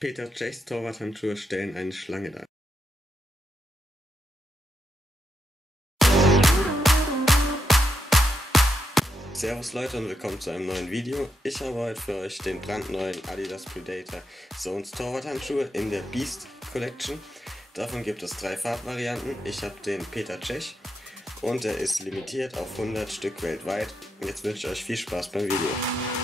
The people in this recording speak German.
Petr Čechs Torwarthandschuhe stellen eine Schlange dar. Servus Leute und willkommen zu einem neuen Video. Ich habe heute für euch den brandneuen Adidas Predator Zones Torwarthandschuh in der Beast Collection. Davon gibt es 3 Farbvarianten. Ich habe den Petr Čech und der ist limitiert auf 100 Stück weltweit. Jetzt wünsche ich euch viel Spaß beim Video.